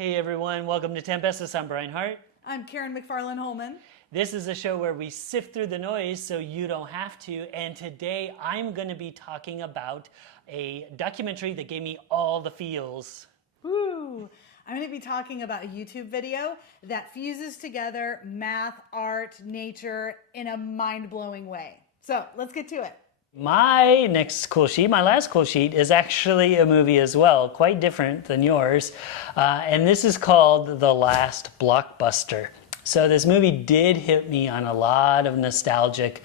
Hey everyone, welcome to Bestest. I'm Brian Hart. I'm Karen McFarland-Holman. This is a show where we sift through the noise so you don't have to. And today I'm going to be talking about a documentary that gave me all the feels. Woo! I'm going to be talking about a YouTube video that fuses together math, art, nature in a mind-blowing way. So let's get to it. My last cool sheet, is actually a movie as well, quite different than yours. And this is called The Last Blockbuster. So this movie did hit me on a lot of nostalgic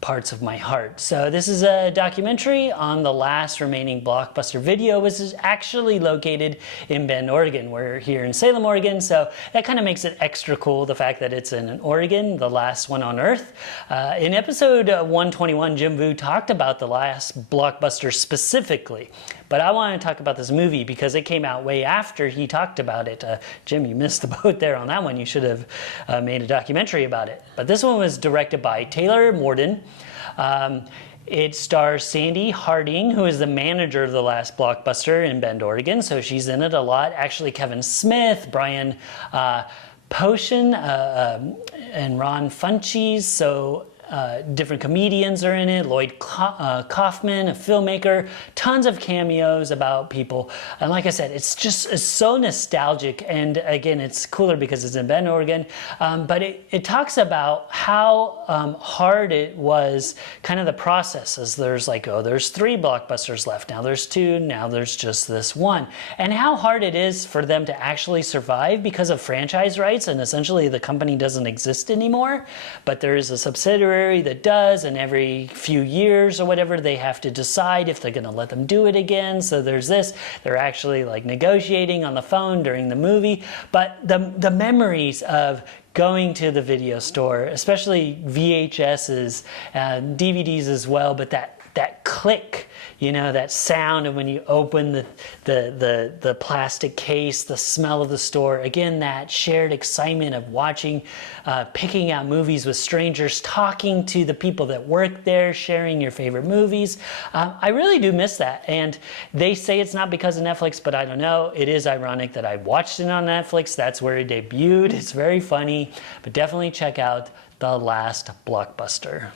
parts of my heart. So this is a documentary on the last remaining Blockbuster video, which is actually located in Bend, Oregon. We're here in Salem, Oregon, so that kind of makes it extra cool, the fact that it's in Oregon, the last one on Earth. In episode 121, Jim Vu talked about the last Blockbuster specifically, but I want to talk about this movie because it came out way after he talked about it. Jim, you missed the boat there on that one. You should have made a documentary about it. But this one was directed by Taylor Morden. It stars Sandy Harding, who is the manager of the last Blockbuster in Bend, Oregon. So she's in it a lot. Actually, Kevin Smith, Brian Posehn, and Ron Funches. So different comedians are in it. Lloyd Kaufman, a filmmaker. Tons of cameos about people. And like I said, it's so nostalgic. And again, it's cooler because it's in Bend, Oregon. But it talks about how hard it was, kind of the process. As there's like, there's 3 Blockbusters left. Now there's 2. Now there's just this one. And how hard it is for them to actually survive because of franchise rights. And essentially the company doesn't exist anymore. But there is a subsidiary that does, and every few years or whatever they have to decide if they're going to let them do it again. So there's this, they're actually like negotiating on the phone during the movie. But the memories of going to the video store, especially VHSs, DVDs as well, but that click, that sound of when you open the plastic case, the smell of the store, again, that shared excitement of watching, picking out movies with strangers, talking to the people that work there, sharing your favorite movies. I really do miss that. And they say it's not because of Netflix, but I don't know. It is ironic that I watched it on Netflix. That's where it debuted. It's very funny, but definitely check out The Last Blockbuster.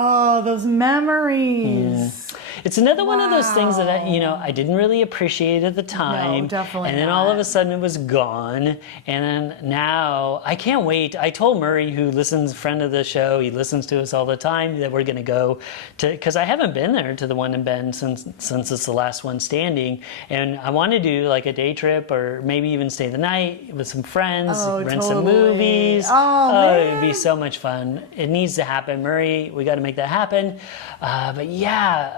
Oh, those memories. Yeah. It's another one of those things that I didn't really appreciate at the time. No, definitely And then not. all of a sudden it was gone. And then now I can't wait. I told Murray, who listens, friend of the show, he listens to us all the time, that we're going to go to, because I haven't been there to the one in Bend since it's the last one standing. And I want to do like a day trip or maybe even stay the night with some friends, rent some movies. Oh, it'd be so much fun. It needs to happen. Murray, we got to make that happen. But yeah,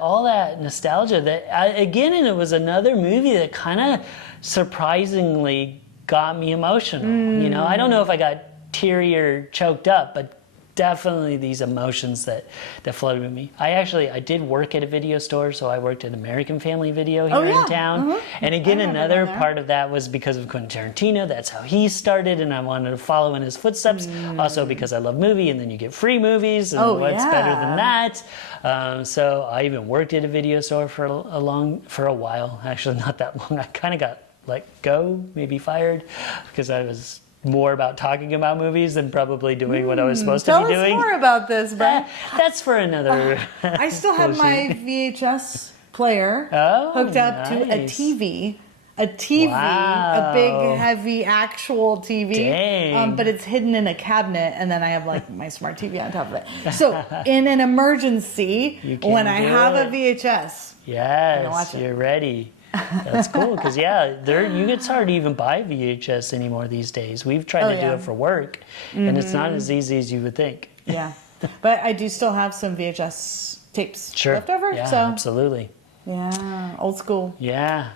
all that nostalgia that again, and it was another movie that kind of surprisingly got me emotional. I don't know if I got teary or choked up, but definitely these emotions that flooded with me. I did work at a video store, so I worked at American Family Video here in town. And again, another part of that was because of Quentin Tarantino. That's how he started, and I wanted to follow in his footsteps. Also because I love movie, and then you get free movies, and what's better than that? So I even worked at a video store for a while. Actually, not that long. I kind of got let go, maybe fired, because I was more about talking about movies than probably doing what I was supposed to be doing. Tell us more about this, Brian. That's for another. I still have my VHS player hooked up to a TV. A big, heavy, actual TV. Dang. But it's hidden in a cabinet, and then I have like my smart TV on top of it. So in an emergency, when I have a VHS, yes, you're ready. That's cool, because it's hard to even buy VHS anymore these days. We've tried to do it for work, and it's not as easy as you would think. Yeah, but I do still have some VHS tapes left over. Yeah, so absolutely. Yeah, old school. Yeah.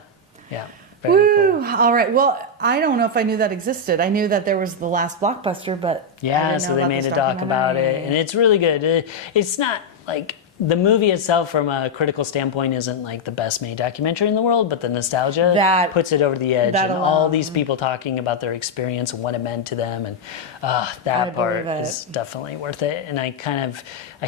Very cool. All right. Well, I don't know if I knew that existed. I knew that there was the last Blockbuster, but so they made a doc about it, and it's really good. It's not like the movie itself, from a critical standpoint, isn't like the best made documentary in the world, but the nostalgia That- puts it over the edge, that and all alone. these people talking about their experience and what it meant to them, and I that part believe it. is definitely worth it. And I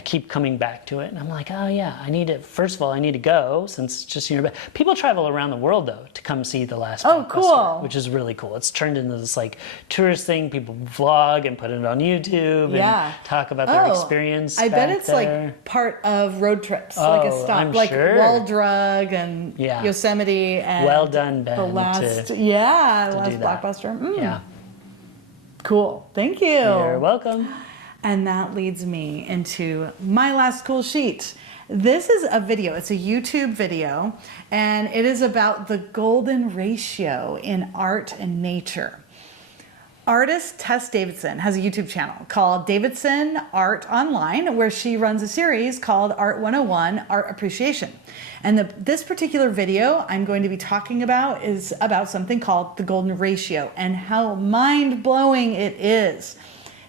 keep coming back to it, and I'm like, oh yeah, first of all, I need to go, since it's just people travel around the world though to come see the Last Oh, Blockbuster, cool. which is really cool. It's turned into this like tourist thing. People vlog and put it on YouTube Yeah. and talk about their experience. I bet back it's there. like part of road trips, like a Oh, stop, I'm like sure. Wall Drug and Yeah. Yosemite and Well done, Ben, the last, to Last do that. Blockbuster. Yeah, Cool. Thank you. you're welcome. And that leads me into my last cool sheet. This is a video, it's a YouTube video, and it is about the golden ratio in art and nature. Artist Tess Davidson has a YouTube channel called Davidson Art Online, where she runs a series called Art 101 Art Appreciation. And this particular video I'm going to be talking about is about something called the golden ratio and how mind-blowing it is.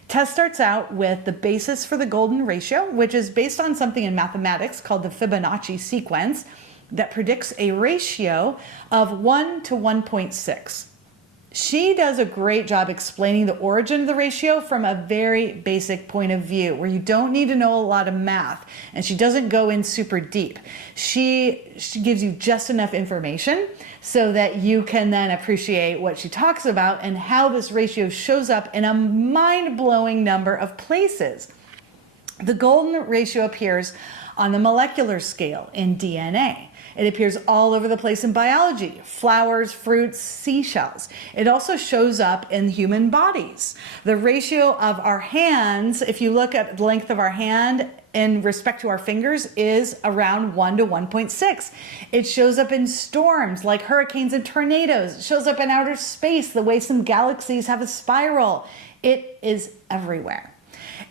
Tess starts out with the basis for the golden ratio, which is based on something in mathematics called the Fibonacci sequence that predicts a ratio of 1 to 1.6. She does a great job explaining the origin of the ratio from a very basic point of view where you don't need to know a lot of math, and she doesn't go in super deep. She gives you just enough information so that you can then appreciate what she talks about and how this ratio shows up in a mind-blowing number of places. The golden ratio appears on the molecular scale in DNA. It appears all over the place in biology, flowers, fruits, seashells. It also shows up in human bodies. The ratio of our hands, if you look at the length of our hand in respect to our fingers, is around 1 to 1.6. It shows up in storms like hurricanes and tornadoes. It shows up in outer space, the way some galaxies have a spiral. It is everywhere.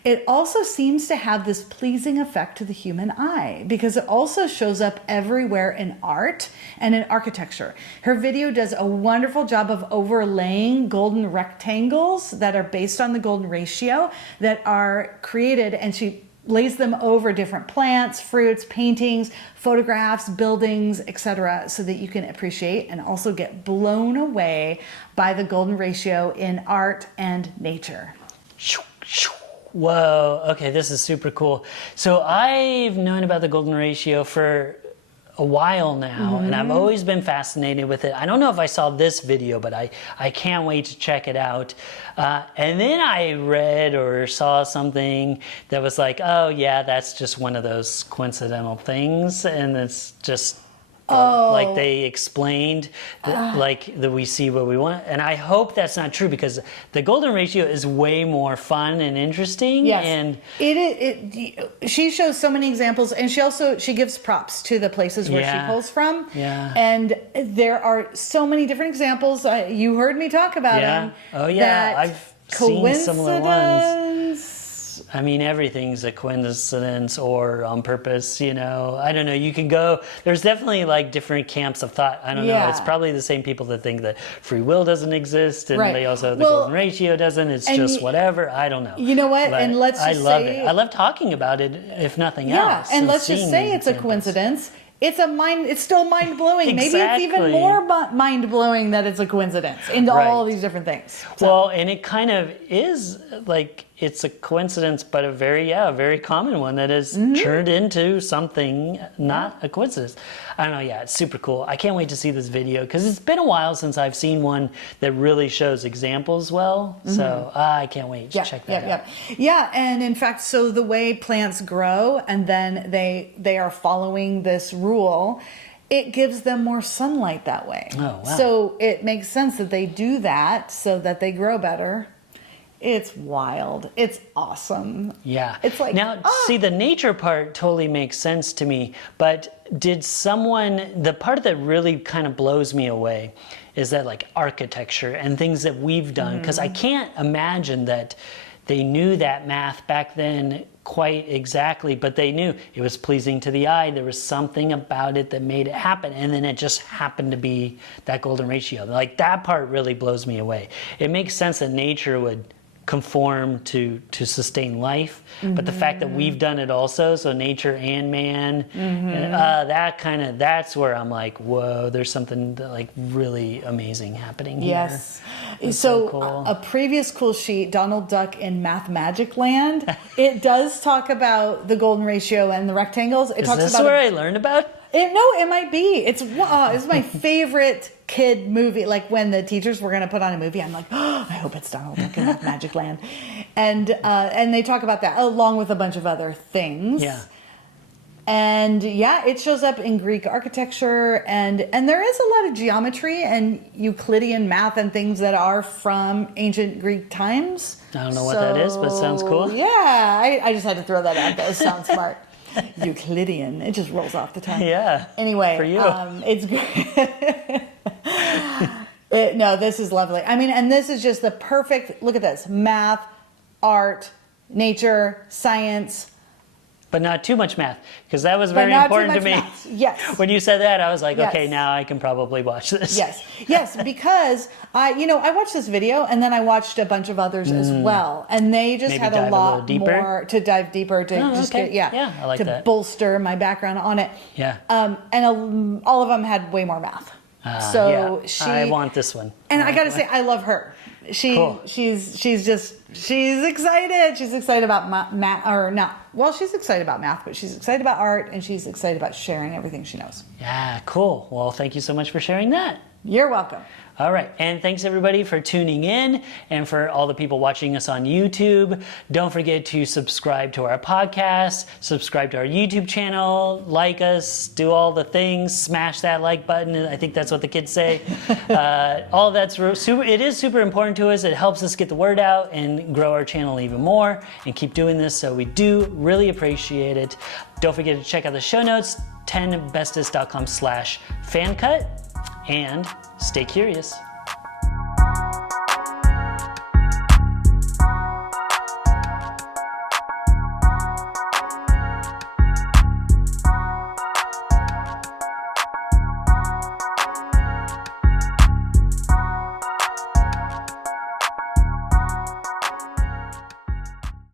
It also seems to have this pleasing effect to the human eye because it also shows up everywhere in art and in architecture. Her video does a wonderful job of overlaying golden rectangles that are based on the golden ratio that are created, and she lays them over different plants, fruits, paintings, photographs, buildings, etc., so that you can appreciate and also get blown away by the golden ratio in art and nature. Whoa, okay, this is super cool. So I've known about the golden ratio for a while now, and I've always been fascinated with it. I don't know if I saw this video, but I can't wait to check it out. And then I read or saw something that was like, oh yeah, that's just one of those coincidental things, and it's just like they explained like that we see what we want. And I hope that's not true, because the golden ratio is way more fun and interesting. Yes. And she shows so many examples, and she gives props to the places where she pulls from. Yeah. And there are so many different examples. You heard me talk about them. Oh yeah, that I've seen similar ones. coincidence. I mean, everything's a coincidence or on purpose, you know. I don't know. You can go, there's definitely like different camps of thought. I don't know. It's probably the same people that think that free will doesn't exist, and they also, the golden ratio doesn't. It's just whatever. I don't know. You know what? But and let's just I love say, it. I love talking about it, if nothing else. and let's just seeing say these it's a examples. coincidence. It's still mind-blowing. Maybe it's even Exactly. more mind-blowing that it's a coincidence in all these different things. So. Well, and it kind of is like, it's a coincidence, but a very common one that has turned into something not a coincidence. I don't know, it's super cool. I can't wait to see this video, because it's been a while since I've seen one that really shows examples well. So I can't wait to check that out. Yeah, and in fact, so the way plants grow, and then they are following this rule, it gives them more sunlight that way. Oh, wow. So it makes sense that they do that so that they grow better. It's wild. It's awesome. Yeah. It's like, now, see, the nature part totally makes sense to me, but the part that really kind of blows me away is that like architecture and things that we've done, because I can't imagine that they knew that math back then quite exactly, but they knew it was pleasing to the eye. There was something about it that made it happen, and then it just happened to be that golden ratio. Like, that part really blows me away. It makes sense that nature would conform to sustain life. But the fact that we've done it also, so nature and man, that's where I'm like, whoa, there's something like really amazing happening here. Yes. That's So cool. a previous cool sheet, Donald Duck in Math Magic Land, it does talk about the golden ratio and the rectangles. It Is talks this about where I learned about? it might be. It's my favorite kid movie. Like when the teachers were going to put on a movie, I'm like, oh, I hope it's Donald Duck in Math Magic Land, and they talk about that along with a bunch of other things. Yeah. And yeah, it shows up in Greek architecture, and there is a lot of geometry and Euclidean math and things that are from ancient Greek times. I don't know what that is, but it sounds cool. Yeah, I just had to throw that out. That sounds smart. Euclidean, it just rolls off the tongue. Yeah. Anyway, for you. It's great. No, this is lovely. I mean, and this is just the perfect. Look at this: math, art, nature, science. But not too much math, because that was But very not too important to much me. math. Yes. When you said that, I was like, Yes. okay, now I can probably watch this. Yes, because I watched this video and then I watched a bunch of others as well, and they just Maybe had dive a a lot little deeper? more to dive deeper to just okay. get Yeah, I like to that. bolster my background on it. Yeah. And all of them had way more math. So yeah. she I want this one. And I gotta say, I love her. Cool. She's excited. She's excited about math, or not. Well, she's excited about math, but she's excited about art, and she's excited about sharing everything she knows. Yeah, cool. Well, thank you so much for sharing that. You're welcome. All right, and thanks everybody for tuning in, and for all the people watching us on YouTube. Don't forget to subscribe to our podcast, subscribe to our YouTube channel, like us, do all the things, smash that like button. I think that's what the kids say. All of that's super. It is super important to us. It helps us get the word out and grow our channel even more, and keep doing this. So we do really appreciate it. Don't forget to check out the show notes, 10bestest.com/fancut. And stay curious.